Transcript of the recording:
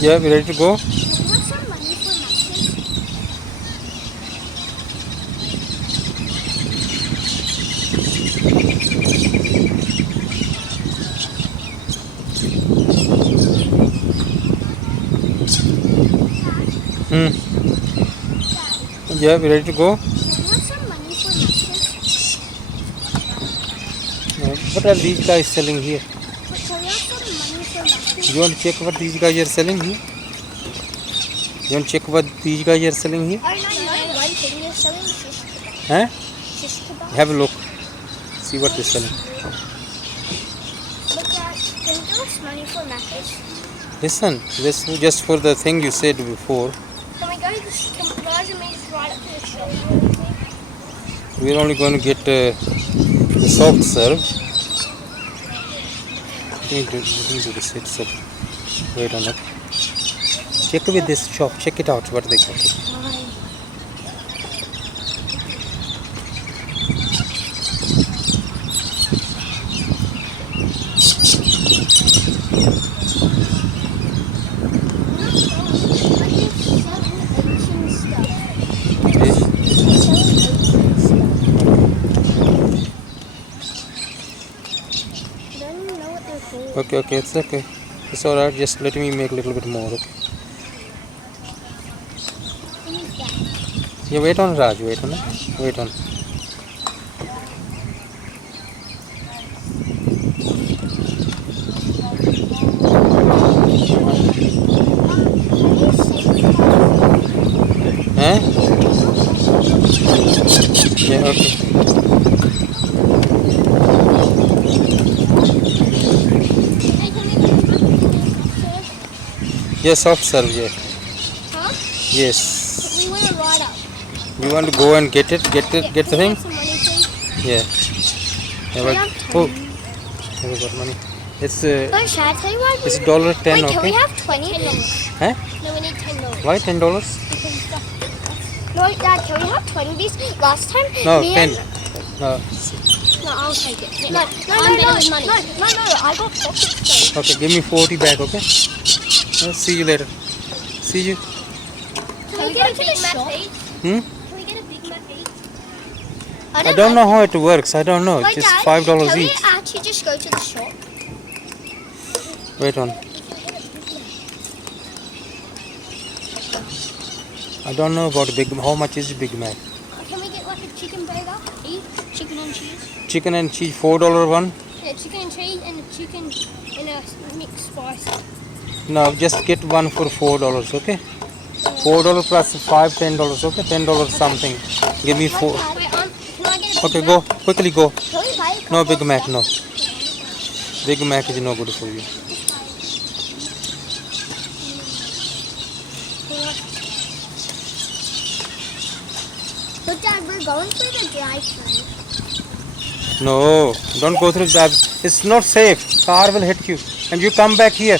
Yeah, we ready to go? Yeah, we ready to go? What are these guys selling here? You want to check what these guys are selling here? You want to check what these guys are selling here? One thing they're selling shish kebab. Huh? Shish kebab. Have a look. See what they're selling. But Dad, can you give us money for Macca's? Listen, this is just for the thing you said before. Can we go to the garage and maybe just ride up to the shop? We're only going to get the soft serve. Let me do this itself. Wait on it. Check with this shop. Check it out. What they got. Okay, it's okay. It's alright, just let me make a little bit more, okay? Yeah, wait on Raj, wait on it. Wait on. Huh? Yeah, okay. Yes, soft serve, yeah. Huh? Yes. We want to ride up. You want to go and get it? Get the thing? Some money, please? Yeah. Oh, have you got money? It's Oh, should I tell you why? it's $10, Wait, okay? can we have $20? Huh? No, we need $10. Why $10? No, Dad, can we have 20 these? Last time, No, me 10. and... No, No, I'll take it. No, I got pockets. okay, give me 40 back, okay? See you later. See you. Can we get a Big Mac each? Hmm? Can we get a Big Mac each? I don't know how it works. I don't know. It's Wait, just Dad, $5 can we each. actually just go to the shop? Wait on. I don't know about Big. How much is Big Mac? Can we get like a chicken burger each? chicken and cheese. Chicken and cheese, $4 one. Yeah, chicken and cheese and chicken in a mixed spice. No, just get one for $4, okay? $4 plus $5, $10, okay? $10 something. Give me four. Wait, can I get a Okay, go. Quickly go. Can we buy a No couple Big Mac, of no. Big Mac is no good for you. So Dad, we're going through the drive-thru. No, don't go through that. It's not safe. Car will hit you. And you come back here.